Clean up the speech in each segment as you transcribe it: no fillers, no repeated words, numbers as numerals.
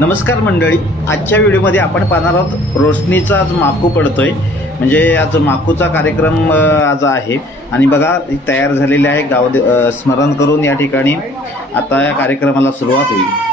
नमस्कार मंडळी, आजच्या व्हिडिओमध्ये आपण पाहणार आहोत रोशनीचा आज माकू पडतोय, म्हणजे आज माकूचा कार्यक्रम आज आहे आणि बघा तयार झालेले आहे। गाव स्मरण करून या ठिकाणी आता या कार्यक्रमाला सुरुवात होईल।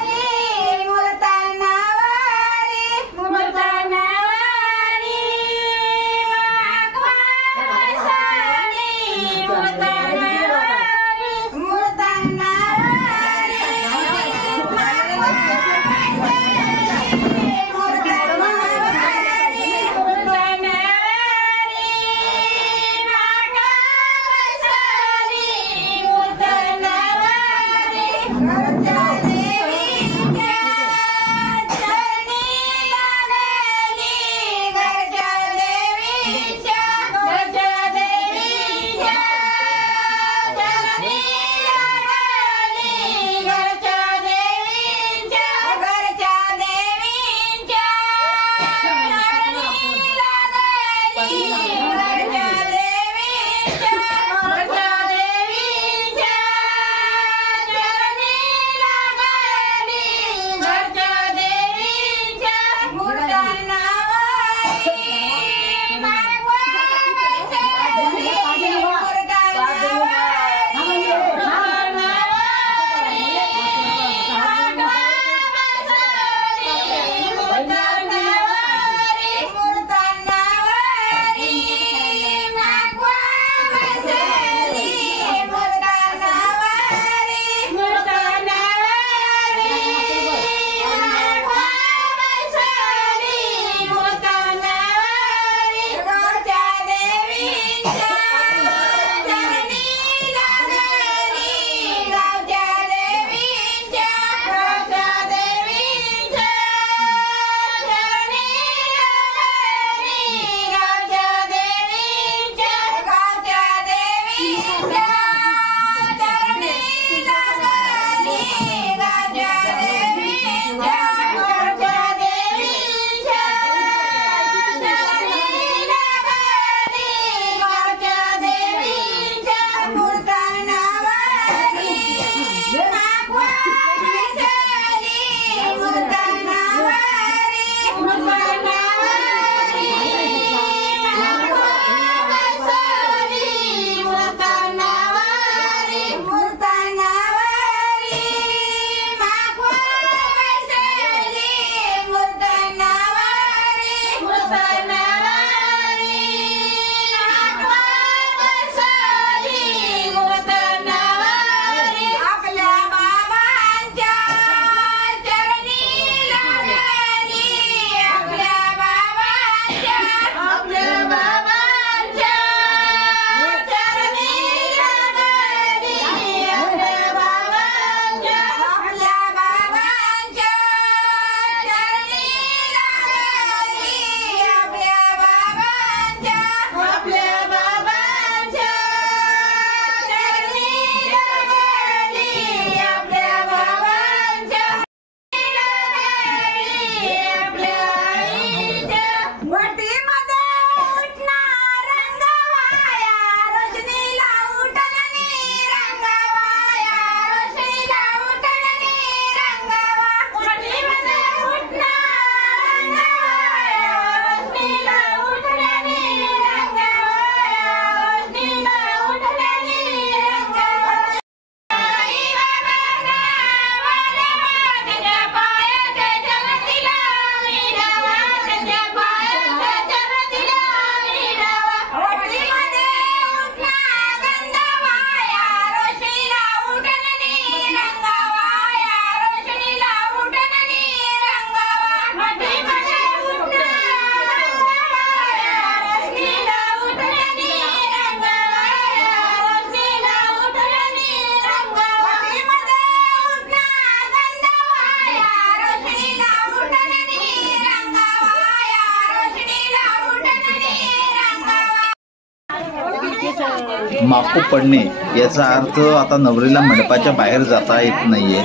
माकू पडणे याचा अर्थ आता नवरीला मंडपाच्या बाहेर जाता येत नाहीये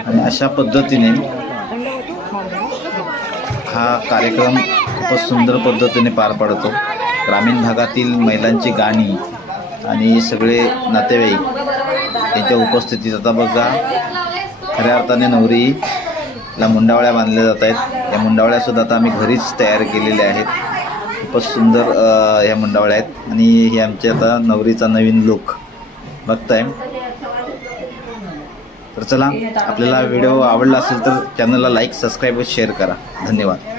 आणि अशा पद्धतीने हा कार्यक्रम खूपच सुंदर पद्धतीने पार पडतो। ग्रामीण भागातील महिलांची गाणी आणि सगळे नातेवाईक यांच्या उपस्थितीत आता बघा खऱ्या अर्थाने नवरी ला मुंडावळ्या बांधल्या जात आहेत। या मुंडावळ्या सुद्धा आता आम्ही घरीच तयार केलेल्या आहेत। खूपच सुंदर ह्या मुंडावळ्या आहेत आणि हे आमचे आता नवरीचा नवीन लुक बघताय। तर चला, आपल्याला व्हिडिओ आवडला असेल तर चॅनलला लाईक, सबस्क्राईब व शेअर करा। धन्यवाद।